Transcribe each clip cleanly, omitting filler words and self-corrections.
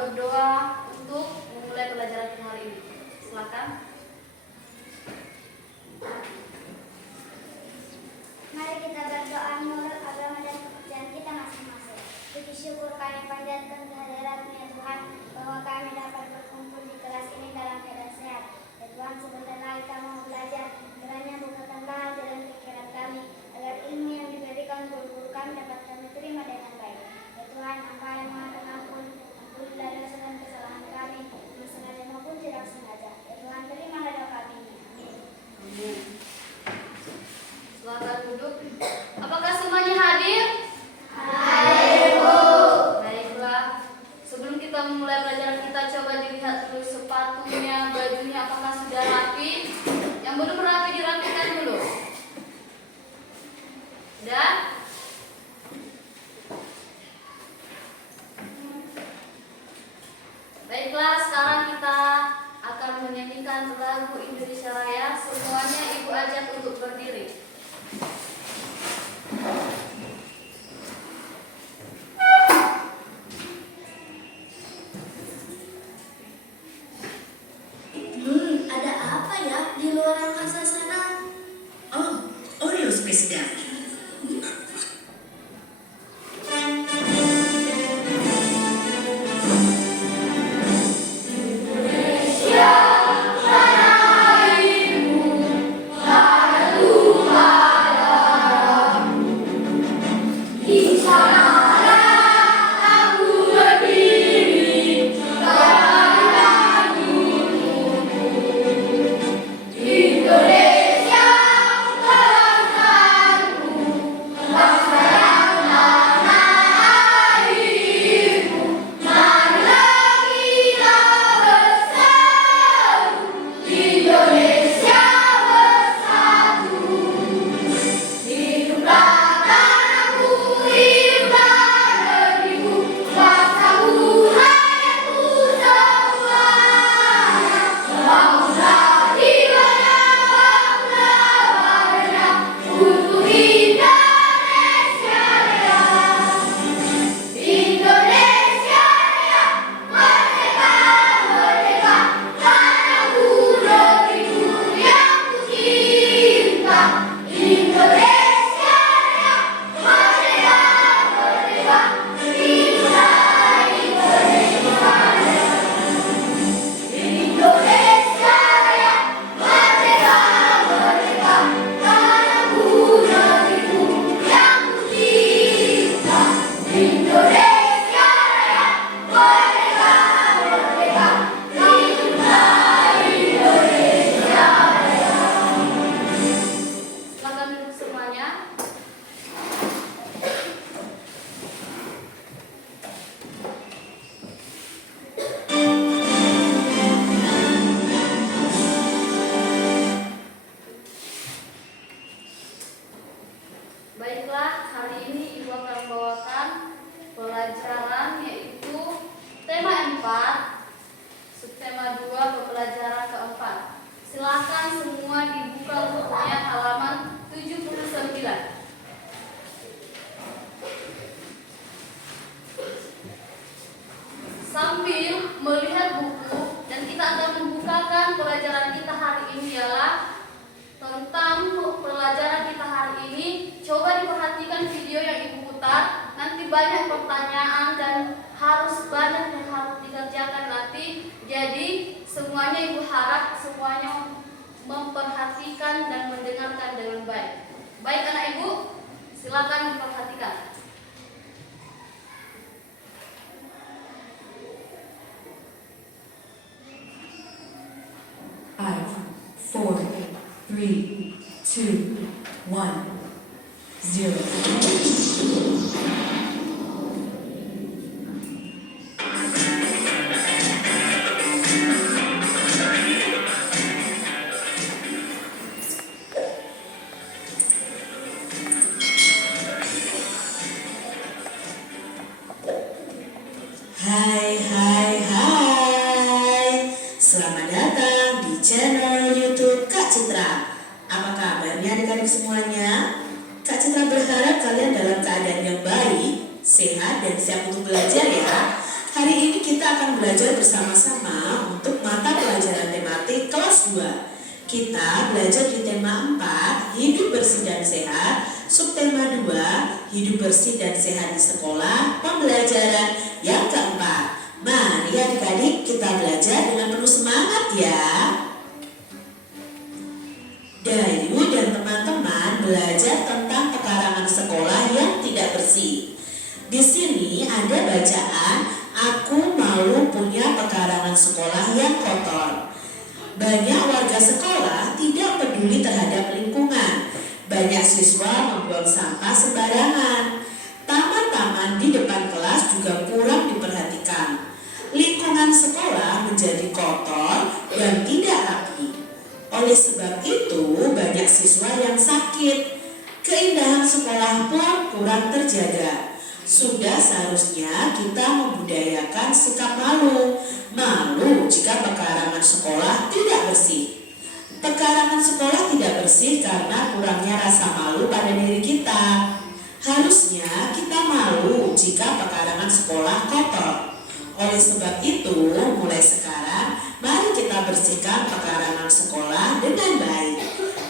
berdoa untuk memulai pelajaran kita hari ini. Silakan. Mari kita berdoa menurut agama dan kepercayaan kita masing-masing. Puji syukur kami panjatkan kehadirat-Mu ya Tuhan, bahwa kami dapat berkumpul di kelas ini dalam keadaan sehat. Ya Tuhan, sebentar lagi kami mau belajar, kiranya bukakanlah hati dan pikiran kami, agar ilmu yang diberikan guru-guru kami dapat kami terima dengan baik. Ya Tuhan, Engkau yang Maha Pengampun, ampunilah dosa dan kesalahan kami, sengaja maupun tidak sengaja. Ya Tuhan, terimalah doa kami. Amin. Amin. Silakan duduk. Apakah semuanya hadir? Hadir, Bu. Baiklah. Sebelum kita memulai pelajaran kita, coba dilihat dulu sepatunya, bajunya apakah sudah rapi. Yang belum rapi dirapikan dulu. Sudah? Baiklah, sekarang kita akan menyanyikan lagu Indonesia Raya. Semuanya Ibu ajak untuk berdiri. Ada apa ya di luar angkasa sana? Oh, Oreo Space Duck. Baiklah, hari ini Ibu akan membawakan pelajaran yaitu tema 4, subtema 2, pelajaran keempat. Silakan semua dibuka bukunya halaman 79. Sambil melihat buku dan kita akan membukakan pelajaran kita hari ini ialah tentang pelajaran kita hari ini. Coba diperhatikan video yang Ibu putar. Nanti banyak pertanyaan dan harus banyak yang harus dikerjakan nanti. Jadi semuanya Ibu harap semuanya memperhatikan dan mendengarkan dengan baik. Baik anak Ibu, silakan diperhatikan. 4, 3, 2, 1, 0. Selamat datang di channel YouTube Kak Citra. Apa kabarnya adik-adik semuanya? Kak Citra berharap kalian dalam keadaan yang baik, sehat, dan siap untuk belajar ya. Hari ini kita akan belajar bersama-sama untuk mata pelajaran tematik kelas 2. Kita belajar di tema 4, hidup bersih dan sehat, subtema 2, hidup bersih dan sehat di sekolah, pembelajaran yang keempat. Mari adik-adik kita belajar dengan penuh semangat ya. Dayu dan teman-teman belajar tentang pekarangan sekolah yang tidak bersih. Di sini ada bacaan, aku malu punya pekarangan sekolah yang kotor. Banyak warga sekolah tidak peduli terhadap lingkungan. Banyak siswa membuang sampah sembarangan. Taman-taman di depan kelas juga kurang diperhatikan. Lingkungan sekolah menjadi kotor dan tidak rapi. Oleh sebab itu, banyak siswa yang sakit. Keindahan sekolah pun kurang terjaga. Sudah seharusnya kita membudayakan sikap malu. Malu jika pekarangan sekolah tidak bersih. Pekarangan sekolah tidak bersih karena kurangnya rasa malu pada diri kita. Harusnya kita malu jika pekarangan sekolah kotor. Oleh sebab itu, mulai sekarang, mari kita bersihkan pekarangan sekolah dengan baik.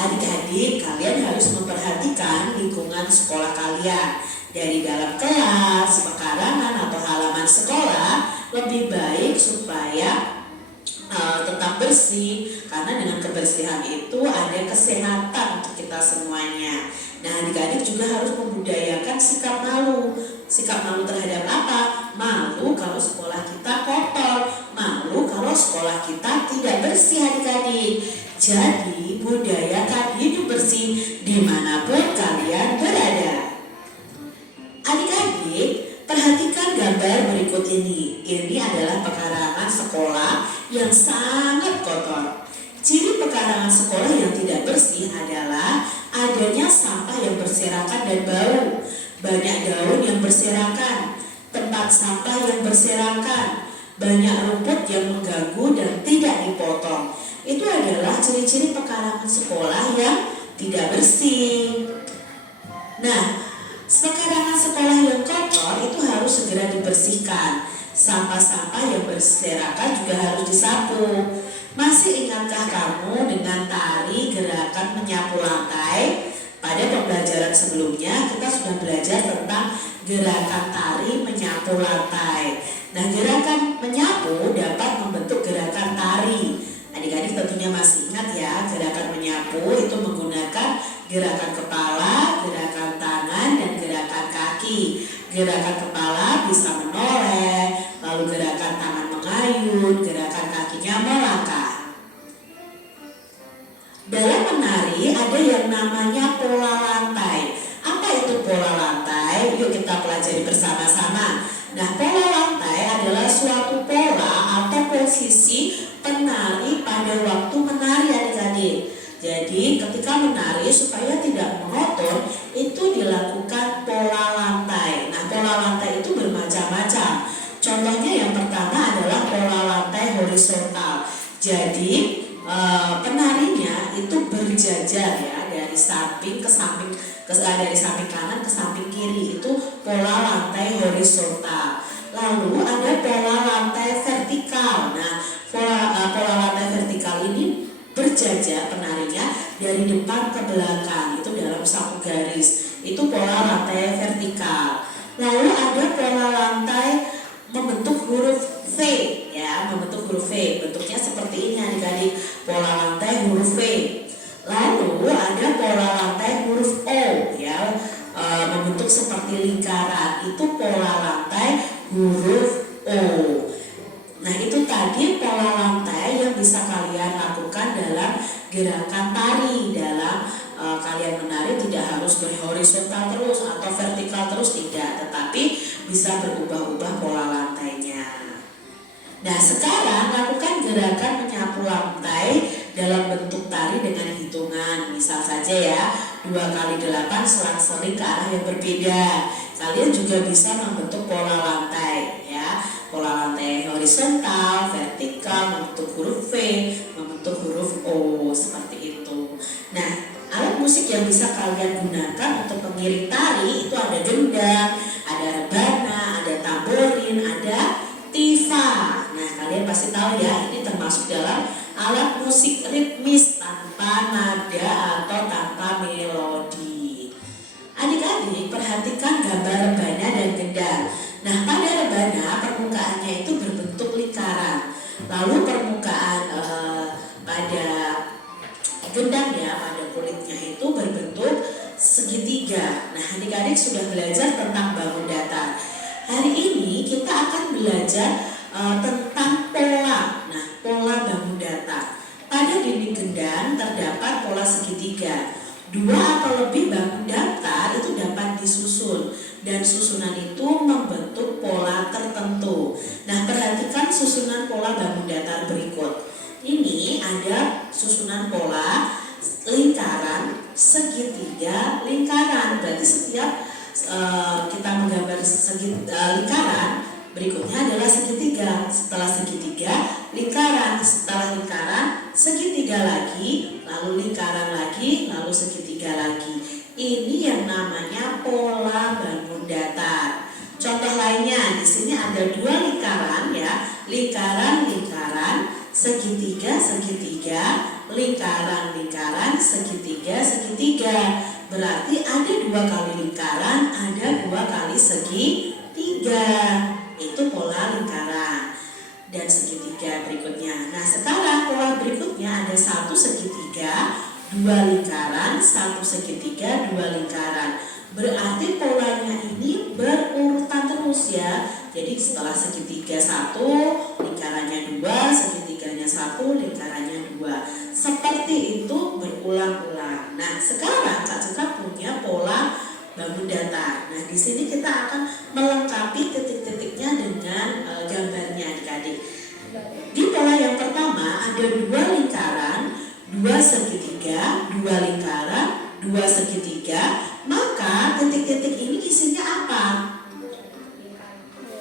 Adik-adik, kalian harus memperhatikan lingkungan sekolah kalian. Dari dalam kelas, pekarangan atau halaman sekolah lebih baik supaya tetap bersih. Karena dengan kebersihan itu ada kesehatan untuk kita semuanya. Nah, adik-adik juga harus membudayakan sikap malu. Sikap malu terhadap apa? Malu kalau sekolah kita kotor. Malu kalau sekolah kita tidak bersih adik-adik. Jadi, budayakan hidup bersih dimanapun kalian berada. Adik-adik, perhatikan gambar berikut ini. Ini adalah pekarangan sekolah yang sangat kotor. Ciri pekarangan sekolah yang tidak bersih adalah adanya sampah yang berserakan dan bau. Banyak daun yang berserakan, tempat sampah yang berserakan, banyak rumput yang mengganggu dan tidak dipotong. Itu adalah ciri-ciri pekarangan sekolah yang tidak bersih. Nah, pekarangan sekolah yang kotor itu harus segera dibersihkan. Sampah-sampah yang berserakan juga harus disapu. Masih ingatkah kamu dengan tari gerakan menyapu lantai? Pada pembelajaran sebelumnya kita sudah belajar tentang gerakan tari menyapu lantai. Nah, gerakan menyapu dapat membentuk gerakan tari. Adik-adik tentunya masih ingat ya, gerakan menyapu itu menggunakan gerakan kepala, gerakan tangan, dan gerakan kaki. Gerakan kepala bisa menoleh, lalu gerakan tangan mengayun, gerakan kakinya melangkah. Dalam menari ada yang namanya pola lantai. Apa itu pola lantai? Yuk kita pelajari bersama-sama. Nah, pola lantai adalah suatu pola atau posisi penari pada waktu menari adik-adik. Jadi ketika menari supaya tidak monoton itu dilakukan pola lantai. Nah, pola lantai itu bermacam-macam. Contohnya yang pertama adalah pola lantai horizontal. Jadi penarinya itu berjajar ya, dari samping ke samping, dari samping kanan ke samping kiri, itu pola lantai horizontal. Lalu ada pola lantai vertikal. Nah, pola lantai vertikal ini berjajar penarinya dari depan ke belakang, itu dalam satu garis. Itu pola lantai vertikal. Lalu ada pola lantai membentuk huruf V ya, membentuk huruf V. Bentuknya seperti ini adik-adik, pola lantai huruf V. Lalu ada pola lantai huruf O ya, membentuk seperti lingkaran. Itu pola lantai huruf O. Nah, itu tadi pola lantai yang bisa kalian lakukan dalam gerakan tari. Dalam kalian menari tidak harus berhorizontal terus atau vertikal terus, tidak, tetapi bisa berubah-ubah pola lantainya. Nah, sekarang lakukan gerakan menyapu lantai dalam bentuk tari dengan hitungan. Misal saja ya, 2 kali 8 selang-seling ke arah yang berbeda. Kalian juga bisa membentuk pola lantai ya, pola lantai horizontal, vertikal, membentuk huruf V, membentuk huruf O, seperti itu. Nah, alat musik yang bisa kalian gunakan untuk mengiring tari itu ada gendang, ada rebana, ada tamborin, ada tifa. Nah, kasih tahu ya, ini termasuk dalam alat musik ritmis tanpa nada atau tanpa melodi. Adik-adik perhatikan gambar rebana dan gendang. Nah, pada rebana permukaannya itu berbentuk lingkaran. Lalu permukaan pada gendangnya, pada kulitnya itu berbentuk segitiga. Nah, adik-adik sudah belajar tentang bangun datar. Hari ini kita akan belajar tentang pola. Nah, pola bangun datar. Pada dinding gendang terdapat pola segitiga. 2 atau lebih bangun datar itu dapat disusun dan susunan itu membentuk pola tertentu. Nah, perhatikan susunan pola bangun datar berikut. Ini ada susunan pola lingkaran, segitiga, lingkaran. Berarti setiap kita menggambar lingkaran, berikutnya adalah segitiga. Setelah segitiga, lingkaran. Setelah lingkaran, segitiga lagi, lalu lingkaran lagi, lalu segitiga lagi. Ini yang namanya pola bangun datar. Contoh lainnya, di sini ada 2 lingkaran ya, lingkaran-lingkaran, segitiga-segitiga, lingkaran-lingkaran, segitiga-segitiga. Berarti ada 2 kali lingkaran, ada 2 kali segitiga. Itu pola lingkaran dan segitiga berikutnya. Nah, sekarang pola berikutnya ada 1 segitiga, 2 lingkaran, 1 segitiga, 2 lingkaran. Berarti polanya ini berurutan terus ya. Jadi setelah segitiga 1, lingkarannya 2, segitiganya 1, lingkarannya 2. Seperti itu berulang-ulang. Nah, sekarang Kak Citra punya pola bangun datar. Nah, di sini kita akan melengkapi titik-titiknya dengan gambarnya adik-adik. Di pola yang pertama ada 2 lingkaran, 2 segitiga, 2 lingkaran, 2 segitiga. Maka titik-titik ini isinya apa?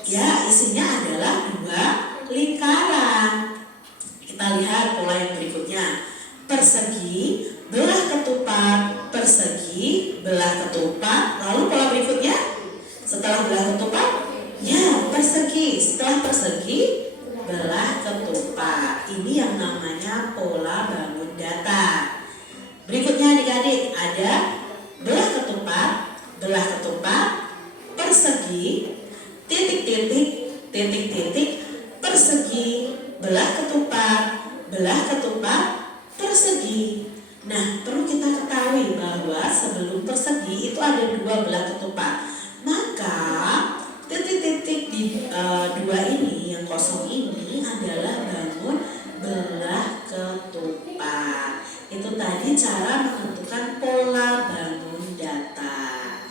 Ya, isinya adalah 2 lingkaran. Kita lihat pola yang berikutnya. Persegi, belah ketupat, persegi, belah ketupat. Lalu pola berikutnya, setelah belah ketupat, ya persegi. Setelah persegi, belah ketupat. Ini yang namanya pola bangun datar. Berikutnya adik-adik ada belah ketupat, persegi, titik-titik, titik-titik, persegi, belah ketupat, persegi. Nah, perlu kita ketahui bahwa sebelum persegi itu ada 2 belah ketupat. Maka titik-titik di 2 ini yang kosong ini adalah bangun belah ketupat. Itu tadi cara menentukan pola bangun datar.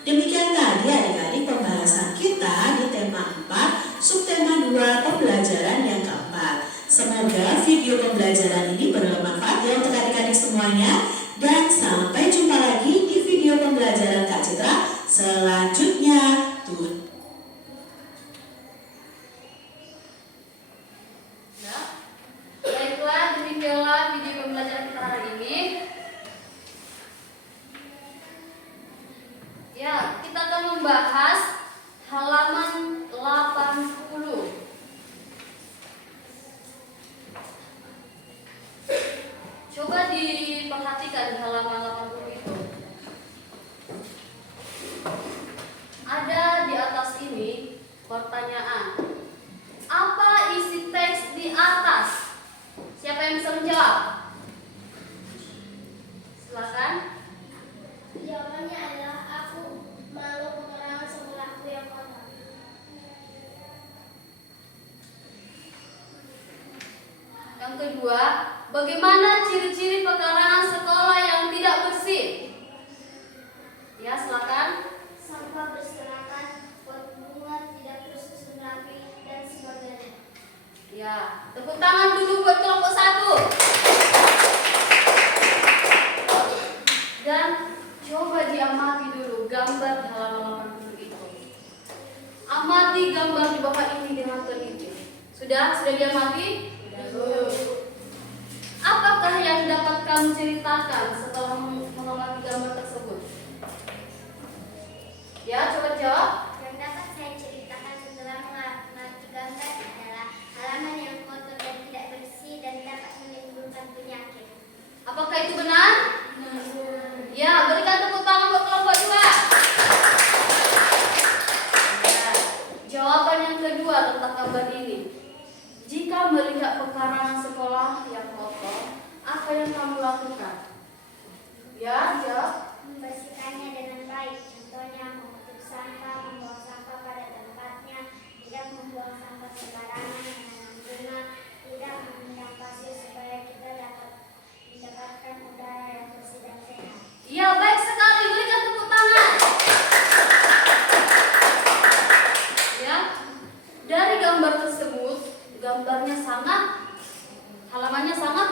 Demikian tadi adik-adik pembahasan kita di tema 4, subtema 2, pembelajaran yang keempat. Semoga video pembelajaran ini bermanfaat ya untuk adik-adik semuanya. Dan sampai jumpa lagi di video pembelajaran Kak Citra selanjutnya. Baiklah, demikianlah video pembelajaran kita hari ini. Ya, kita akan membahas halaman 80. Coba diperhatikan di halaman 80 itu. Ada di atas ini pertanyaan. Apa isi teks di atas? Siapa yang bisa menjawab? Silakan. Jawabannya adalah aku malu pengenalan sekolahku yang kotor. Yang kedua, bagaimana ciri-ciri pekarangan sekolah yang tidak bersih? Ya, silakan. Sampah berserakan, pot bunga tidak tersusun rapi, dan sebagainya. Ya, tepuk tangan dulu buat kelompok 1. Dan coba diamati dulu gambar di halaman 80 itu. Amati gambar di bawah ini dengan teliti. Sudah diamati? Apakah yang dapat kamu ceritakan setelah mengamati gambar tersebut? Ya, coba jawab. Yang dapat saya ceritakan setelah mengamati gambar adalah halaman yang yang kamu lakukan? Ya, jawab. Membersihkannya dengan baik, contohnya mengutuk sampah, membuang sampah pada tempatnya, tidak membuang sampah sembarangan, menanam bunga, tidak merendam pasir supaya kita dapat mendapatkan udara yang bersih dan sehat. Ya, baik sekali. Berikan tepuk tangan. Ya, dari gambar tersebut, gambarnya halamannya sangat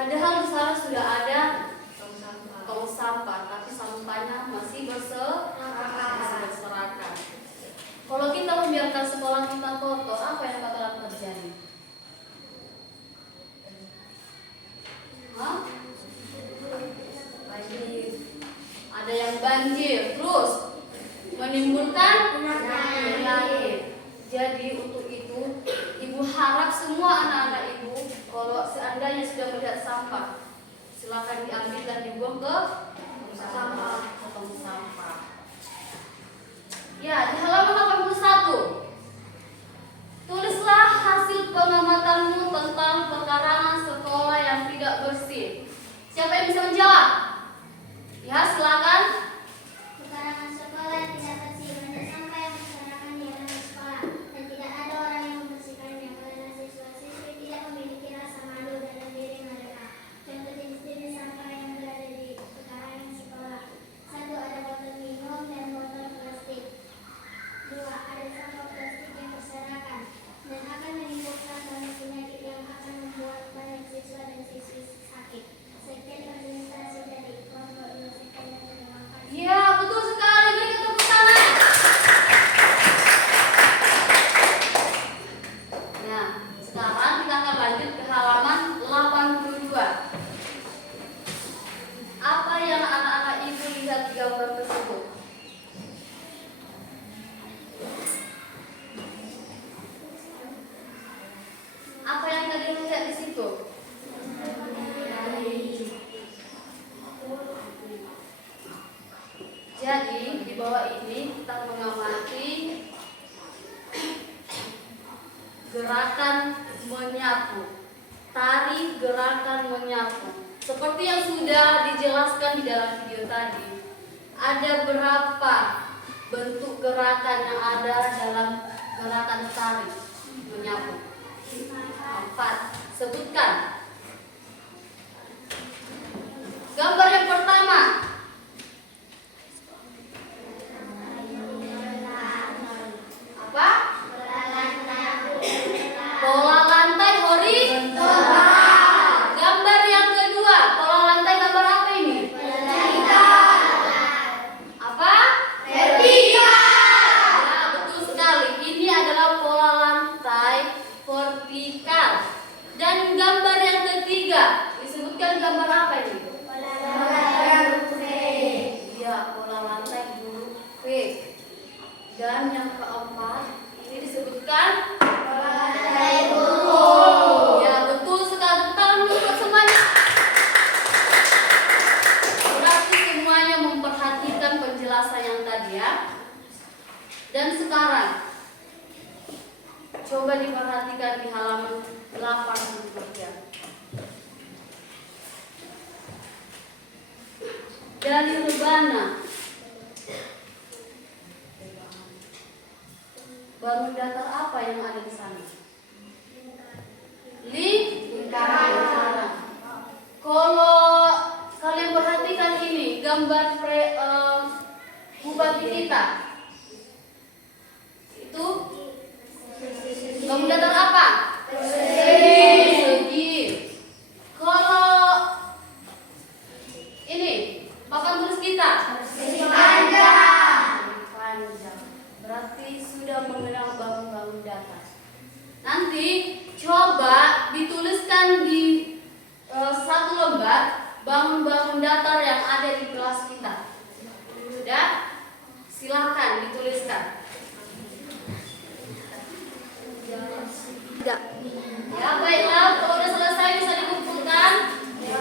padahal di sana sudah ada tong sampah, tapi sampahnya masih berserakan. Kalau kita membiarkan sekolah kita kotor, apa yang bakalan terjadi? Hah? Banjir. Ada yang banjir, terus menimbulkan penyakit. Jadi untuk itu, ibu harap semua anak-anak ibu, kalau seandainya sudah melihat sampah, silakan diambil dan dibuang ke tong sampah. Ya, di halaman 81. Tulislah hasil pengamatanmu tentang pekarangan sekolah yang tidak bersih. Siapa yang bisa menjawab? Ya, silakan. Pekarangan sekolah yang tidak bersih, banyak sampah yang berserakan di halaman sekolah dan tidak ada orang yang membersihkannya karena siswa-siswi tidak memiliki rasa malu dalam diri mereka. Contoh jenis-jenis sampah yang berada di pekarangan sekolah: 1. Ada botol minum dan botol plastik. 2. Ada sampah plastik yang berserakan dan akan menimbulkan banyak penyakit yang akan membuat banyak siswa dan siswi sakit. Sekian presentasi dari kelompok Indonesia dan terima kasih. Ya, betul sekali. Berikan tepuk tangan. Nah, sekarang kita akan lanjut ke halaman 82. Apa yang anak-anak ibu lihat di gambar tersebut? Apa yang tadi lihat di situ? Jadi di bawah ini kita mengamati gerakan menyapu, tari gerakan menyapu. Seperti yang sudah dijelaskan di dalam video tadi, ada berapa bentuk gerakan yang ada dalam gerakan tari menyapu? 4. Sebutkan. Gambar yang pertama. Apa? Pola lantai horizontal. Gambar yang kedua, pola lantai gambar apa ini? Apa? Vertikal. Ya, betul sekali. Ini adalah pola lantai vertikal. Dan gambar yang ketiga, disebutkan gambar apa ini? Ya, pola lantai huruf V. Dan yang keempat, ini disebutkan ya, betul sekali. Tangan untuk semuanya. Berarti semuanya memperhatikan penjelasan yang tadi ya. Dan sekarang coba diperhatikan di halaman 83. Dari rebana, bangun datar apa yang ada di sana? Lingkaran. Kalau kalian perhatikan ini gambar bupati kita, itu bangun datar apa? Persegi. Kalau ini papan tulis kita panjang. Berarti sudah mengenal bangun-bangun datar. Nanti coba dituliskan di satu lembar bangun-bangun datar yang ada di kelas kita. Sudah? Silakan dituliskan. Tidak. Ya, baiklah. Kalau udah selesai bisa dikumpulkan. Ya.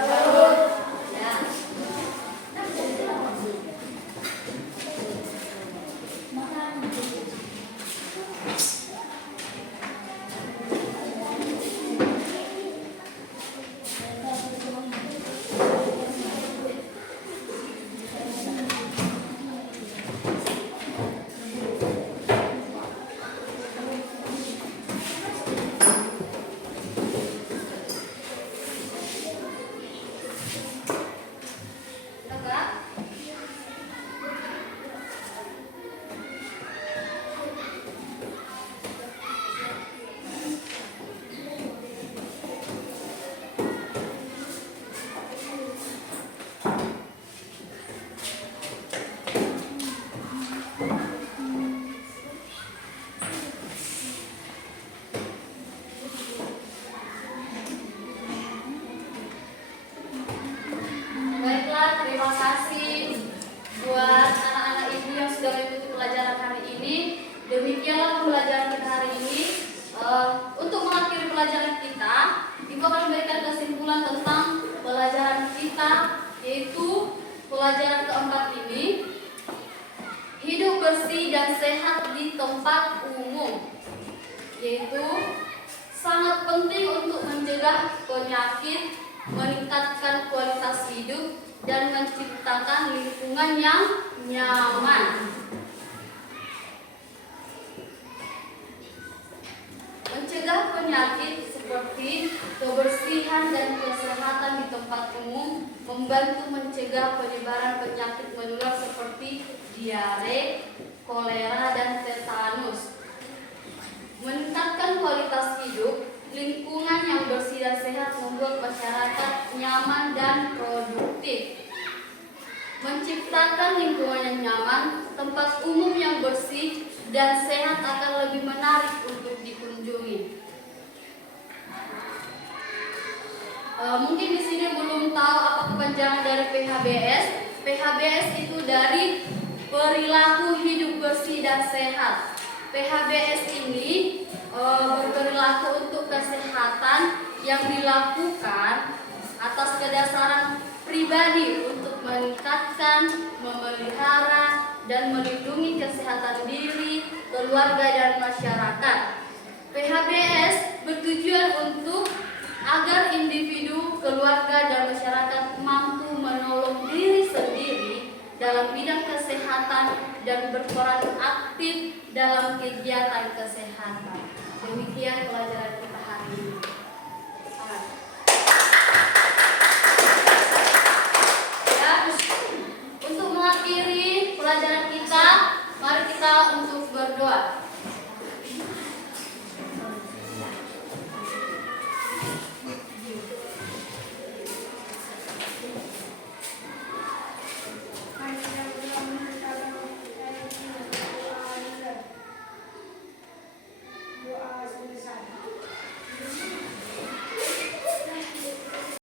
itu sangat penting untuk mencegah penyakit, meningkatkan kualitas hidup, dan menciptakan lingkungan yang nyaman. Mencegah penyakit seperti kebersihan dan kesehatan di tempat umum membantu mencegah penyebaran penyakit menular seperti diare, kolera, dan tetanus. Meningkatkan kualitas hidup, lingkungan yang bersih dan sehat membuat masyarakat nyaman dan produktif. Menciptakan lingkungan yang nyaman, tempat umum yang bersih dan sehat akan lebih menarik untuk dikunjungi. Mungkin di sini belum tahu apa kepanjangan dari PHBS. PHBS itu dari perilaku hidup bersih dan sehat. PHBS ini berperilaku untuk kesehatan yang dilakukan atas dasar pribadi untuk meningkatkan, memelihara, dan melindungi kesehatan diri, keluarga, dan masyarakat. PHBS bertujuan untuk agar individu, keluarga, dan masyarakat mampu menolong diri sendiri dalam bidang kesehatan dan berperan aktif dalam kegiatan kesehatan. Demikian pelajaran kita hari ini. Ya, untuk mengakhiri pelajaran kita, mari kita untuk berdoa.